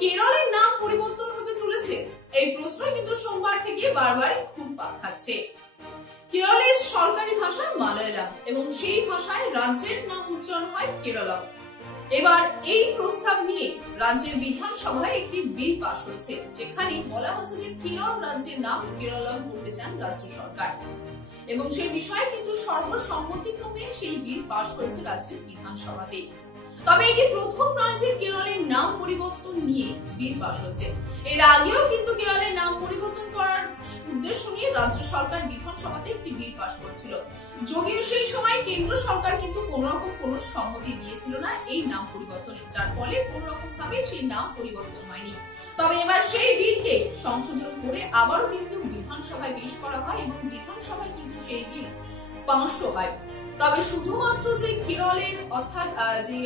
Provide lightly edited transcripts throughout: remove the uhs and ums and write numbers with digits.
কেরলের নাম পরিবর্তন হতে চলেছে? এই প্রশ্ন কিন্তু সোমবার থেকে বারবার ঘুরপাক খাচ্ছে। কেরলের সরকারি ভাষা মালয়ালম এবং সেই ভাষায় রাজ্যের নাম উচ্চারণ হয় কেরলম। এবার এই প্রস্তাব নিয়ে রাজ্যের বিধানসভায় একটি বিল পাশ হয়েছে, যেখানে বলা হচ্ছে যে কেরল রাজ্যের নাম কেরলম করতে চান রাজ্য সরকার, এবং সেই বিষয়ে কিন্তু সর্বসম্মতিক্রমে সেই বিল পাশ হয়েছে রাজ্যের বিধানসভাতে। তবে এটি প্রথম নয় যে কেরলের নাম পরিবর্তন নিয়ে বিল পাশ হয়েছে। এর আগেও কিন্তু কেরলের নাম পরিবর্তন করার উদ্দেশ্য নিয়ে রাজ্য সরকার বিধানসভাতে একটি বিল পাশ করেছিল, যদিও সেই সময় কেন্দ্র সরকার কিন্তু কোন রকম কোনো সম্মতি দিয়েছিল না এই নাম পরিবর্তনে, যার ফলে কোন রকম ভাবে সেই নাম পরিবর্তন হয়নি। তবে এবার সেই বিলকে সংশোধন করে আবারও কিন্তু বিধানসভায় পেশ করা হয় এবং বিধানসভায় কিন্তু সেই বিল পাশ হয়। তবে শুধুমাত্র যে কেরলের অর্থাৎ যে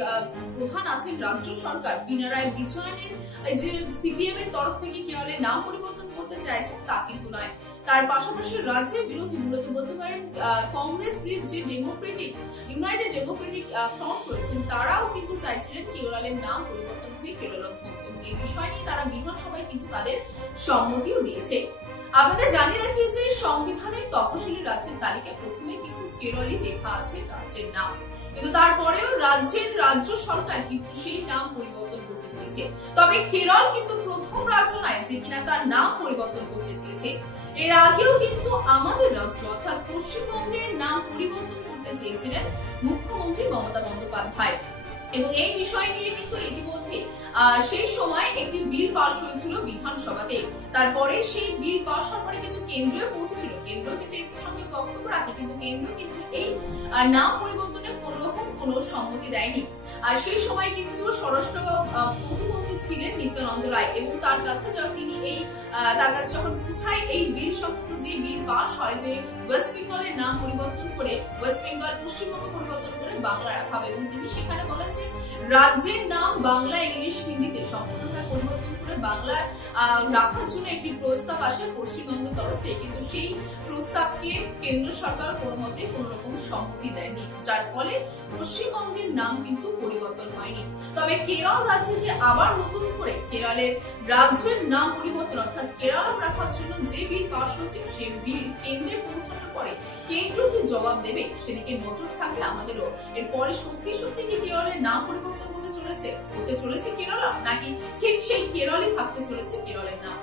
প্রধান আছেন রাজ্য সরকার পিনারাই বিজয়নের যে সিপিএম এর তরফ থেকে কেরলের নাম পরিবর্তন করতে চাইছেন তা কিন্তু নয়। তার পাশাপাশি রাজ্যের বিরোধী মূলত বলতে পারেন কংগ্রেস যে ইউনাইটেড ডেমোক্রেটিক ফ্রন্ট রয়েছেন, তারাও কিন্তু চাইছিলেন কেরলের নাম পরিবর্তন হয়ে কেরলম হোক, এবং এই বিষয় নিয়ে তারা বিধানসভায় কিন্তু তাদের সম্মতিও দিয়েছে। আপনাদের জানিয়ে রাখি যে সংবিধানের তপশিলি রাজ্যের তালিকায় প্রথমে কিন্তু কেরলই লেখা আছে রাজ্যের নাম, কিন্তু তারপরেও রাজ্য সরকার কিন্তু সেই নাম পরিবর্তন করতে চেয়েছে। তবে কেরল কিন্তু প্রথম রাজ্য নয় যে কিনা তার নাম পরিবর্তন করতে চেয়েছে। এর আগেও কিন্তু আমাদের রাজ্য অর্থাৎ পশ্চিমবঙ্গের নাম পরিবর্তন করতে চেয়েছিলেন মুখ্যমন্ত্রী মমতা বন্দ্যোপাধ্যায়, এবং এই বিষয় নিয়ে কিন্তু ইতিমধ্যে সেই সময় একটি বিল পাশ হয়েছিল বিধানসভাতে। তারপরে সেই বিল পাশ হওয়ার পরে কিন্তু কেন্দ্রে পৌঁছেছিল, কেন্দ্র কিন্তু এই প্রসঙ্গে বক্তব্য রাখে, কিন্তু কেন্দ্র কিন্তু এই নাম পরিবর্তনে কোন রকম কোনো সম্মতি দেয়নি। আর সেই সময় কিন্তু স্বরাষ্ট্র প্রতিমন্ত্রী ছিলেন নিত্যানন্দ রায়, এবং তার কাছে যখন পৌঁছায় এই বিল সম্পর্ক যে বিল পাশ হয় যে ওয়েস্ট বেঙ্গলের নাম পরিবর্তন করে ওয়েস্ট বেঙ্গল পশ্চিমবঙ্গ পরিবর্তন করে বাংলা রাখা হবে, এবং তিনি সেখানে বলেন যে রাজ্যের নাম বাংলা, ইংলিশ, হিন্দিতে সম্পূর্ণভাবে পরিবর্তন করে বাংলা রাখার জন্য একটি প্রস্তাব আসে পশ্চিমবঙ্গের তরফ থেকে, কিন্তু সেই প্রস্তাবকে কেন্দ্র সরকার কোনো মতে কোন রকম সম্মতি দেয়নি, যার ফলে পশ্চিমবঙ্গের নাম কিন্তু পরিবর্তন হয়নি। তবে কেরল রাজ্যে যে আবার নতুন করে কেরলের রাজ্যের নাম পরিবর্তন অর্থাৎ কেরলম রাখার জন্য যে বিল পাশ হয়েছে, সেই বিল কেন্দ্রে পৌঁছানোর পরে কেন্দ্র কি জবাব দেবে সেদিকে নজর থাকবে আমাদেরও। এরপরে সত্যি কি কেরলের নাম পরিবর্তন হতে চলেছে কেরলম, নাকি ঠিক সেই কেরলই থাকতে চলেছে কেরলের নাম।